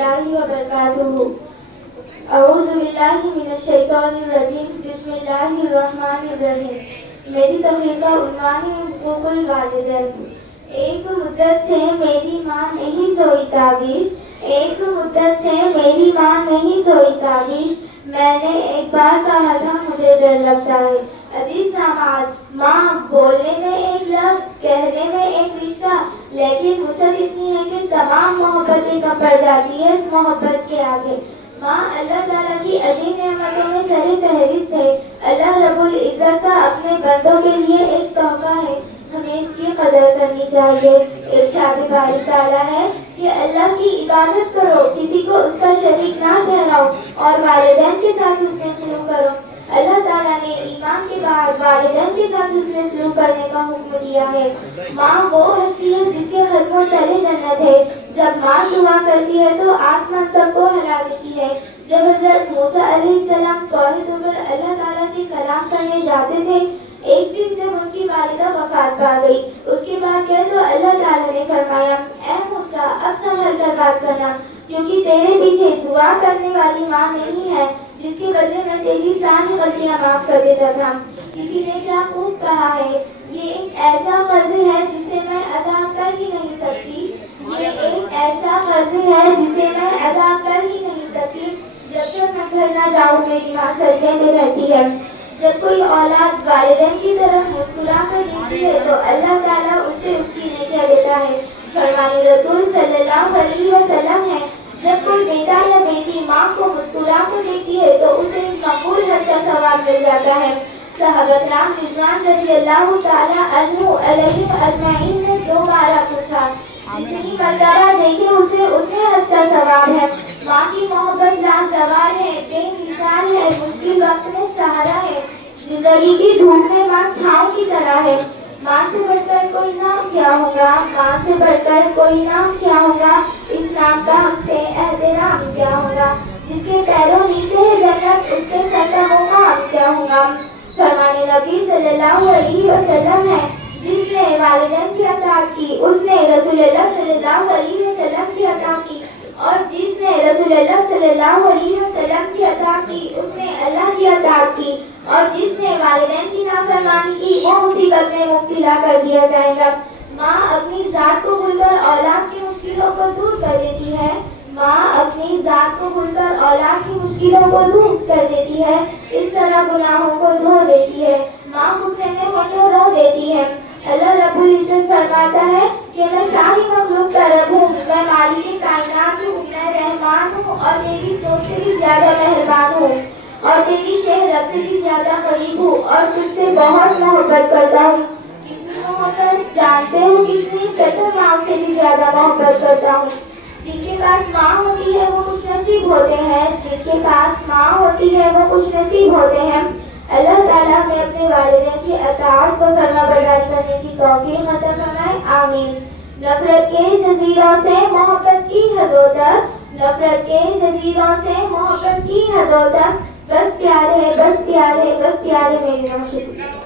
الله وبركاته. اعوذ باللہ من الشیطان الرجیم. بسم اللہ الرحمن الرحیم. میری تقریر کا عنوان ہے حقوق الوالدین. ایک مدت سے میری ماں نہیں سوئی تعبیر، ایک مدت سے میری ماں نہیں سوئی تعبیر. میں نے ایک بار کہا تھا مجھے ڈر لگتا ہے. عزیز سامعین، ماں بولنے میں ایک لفظ، کہنے میں ایک رشتہ، لیکن وسعت اتنی ہے کہ تمام محبتیں کم پڑ جاتی ہے اس محبت کے آگے. ماں اللہ تعالیٰ کی عظیم نعمتوں میں سر فہرست ہے. اللہ رب العزت کا اپنے بندوں کے لیے ایک تحفہ ہے، ہمیں اس کی قدر کرنی چاہیے. ارشاد باری تعالیٰ ہے کہ اللہ کی عبادت کرو، کسی کو اس کا شریک نہ ٹھہراؤ اور والدین کے ساتھ اس میں سلوک کرو. اللہ تعالیٰ نے ایمان کے بعد والدین کے ساتھ اس میں سلوک کرنے کا حکم دیا ہے. ماں وہ ہستی ہے جس کے قدموں تلے جنت ہے. جب ماں دعا کرتی ہے تو آسمان تک کو ہلا دیتی ہے. جب حضرت موسیٰ علیہ السلام طور پر اللہ تعالیٰ سے کلام کرنے جاتے تھے، ایک دن جب ان کی والدہ وفات پا گئی، اس کے بعد کیا تو اللہ تعالیٰ نے فرمایا، اے موسیٰ اب سنبھل کر بات کرنا، کیونکہ تیرے پیچھے دعا کرنے والی ماں نہیں ہے جس کے بدلے میں تیری ساری غلطیاں معاف کر دیتا تھا. کسی نے کیا خوب کہا ہے، یہ ایک ایسا قرض ہے جسے میں ادا کر ہی نہیں سکتی، یہ ایک ایسا قرض ہے جسے میں ادا کر ہی نہیں سکتی. جب تک میں گھر نہ جاؤں میری ماں سجدے میں رہتی ہے. جب کوئی اولاد والدین کی طرف مسکرا کر دیتی ہے تو اللہ تعالیٰ اس سے اس کی نیکیاں دیتا ہے. فرمان رسول صلی اللہ علیہ وسلم ہے، جب کوئی بیٹا یا بیٹی ماں کو مسکرا کر دیتی ہے تو اسے مقبول حج کا ثواب مل جاتا ہے. صحابہ کرام رضوان رضی اللہ تعالیٰ عنہ علیہم اجمعین نے 2 بار پوچھا، جتنی مرتبہ دیکھے اسے اتنے حج کا ثواب ہے. ماں کی محبت لازوال ہے، بے مثال ہے، مشکل وقت میں سہارا ہے. زندگی کی دھوپ میں ماں چھاؤں کی طرح ہے. ماں سے بڑھ کر کوئی نام کیا ہوگا، ماں سے بڑھ کر کوئی نام کیا ہوگا، اس نام کا ہم سے احترام کیا ہوگا. جس کے پیروں نیچے ہے جنت، اس کے سر کا مقام کیا ہوگا. فرمان نبی صلی اللہ علیہ وسلم ہے، جس نے والدین کی اطاعت کی اس نے رسول اللہ صلی اللہ علیہ وسلم کی اطاعت کی، اور جس نے رسول اللہ صلی اللہ علیہ وسلم کی اطاعت کی اس نے اللہ کی اطاعت کی، اور جس نے والدین کی نافرمانی کی وہ مصیبت میں مبتلا کر دیا جائے گا. ماں اپنی ذات کو بھول کر اولاد کی مشکلوں کو دور کر دیتی ہے. ماں اپنی ذات کو بھول کر اولاد کی مشکلوں کو دور کر دیتی ہے، اس طرح گناہوں کو دھو دیتی ہے. ماں غصے میں ہو تو رو دیتی ہے. اللہ رب العزت فرماتا ہے کہ میں ساری مخلوق کا رب ہوں، میں مالک کائنات ہوں، میں رحمان ہوں اور تیری سوچ سے بھی زیادہ مہربان ہوں، اور تیری شہ رب سے بھی زیادہ قریب ہوں، اور تجھ سے بہت محبت کرتا ہوں. کتنی محبت جانتے ہو، کتنی سطح ماں سے بھی زیادہ محبت کرتا ہوں. جن کے پاس ماں ہوتی ہے وہ خوش نصیب ہوتے ہیں، جن کے پاس ماں ہوتی ہے وہ خوش نصیب ہوتے ہیں. اللہ تعالیٰ میں اپنے والدین کی اطاعت کو فرما برداری کرنے کی توفیق عطا فرمائے، آمین. نفرت کے جزیروں سے محبت کی حدوں تک، نفرت کے جزیروں سے محبت کی حدوں تک، بس پیار ہے، بس پیار ہے، بس پیار ہے میرے نام.